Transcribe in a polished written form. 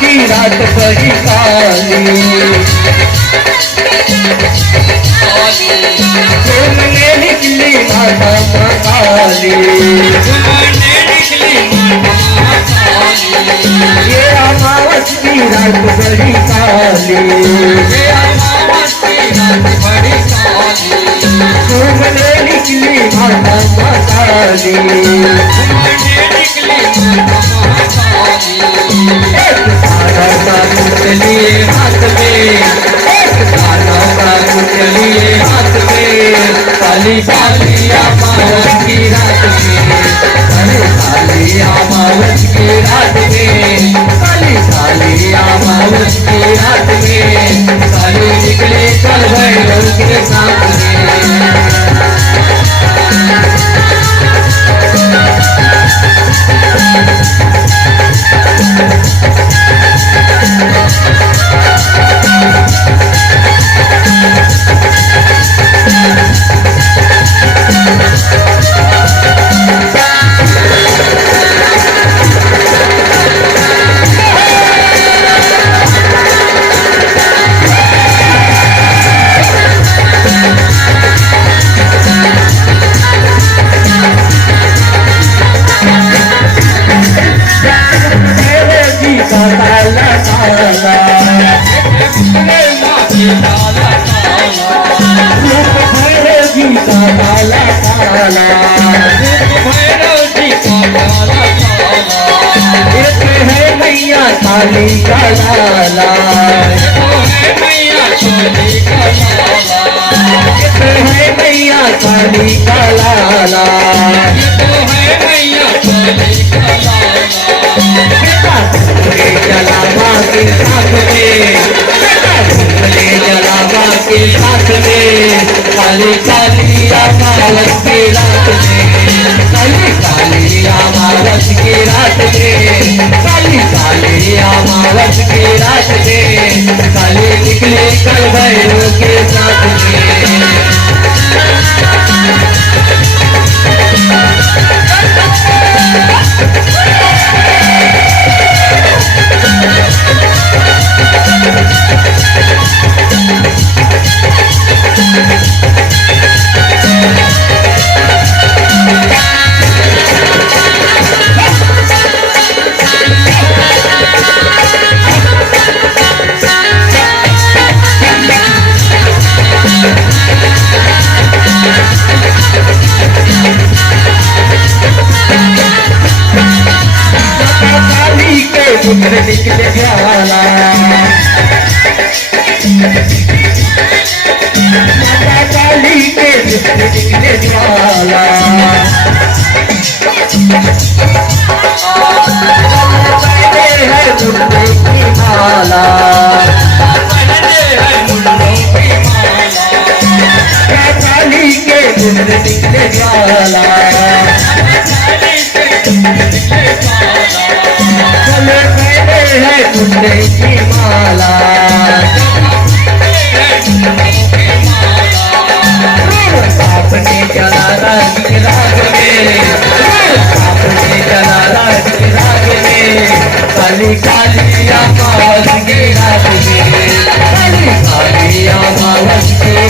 की रात बड़ी काली, घूमने निकली माता काली, ये अमावस की रात बड़ी काली, घूमने निकली माता काली, एक सारा का लिए हाथ में, एक सारा का लिए हाथ में, काली काली अमावस की रात में, अरे काली अमावस की रात में, काली काली अमावस की रात में, काली निकले कल भैरव के साथ में। काली का लाला, है मैया काली का लाला, है मैया काली का लाला, है मैया काली का लाला, चला माँ के साथ में, चला माँ के साथ में, काली काली अमावस की रात में, काली काली अमावस की रात में, काली काली अमावस की रात में, काली निकले कल भैरव के साथ में। पुत्र निकले ज्वाला, माता काली के पुत्र निकले ज्वाला, पहने है मुंडों की माला, काली के पुत्र निकले ज्वाला, है मुंडे की माला, आपने चला राग में, आपने चला राग में, काली काली अमावस की रात में, काली काली अमावस की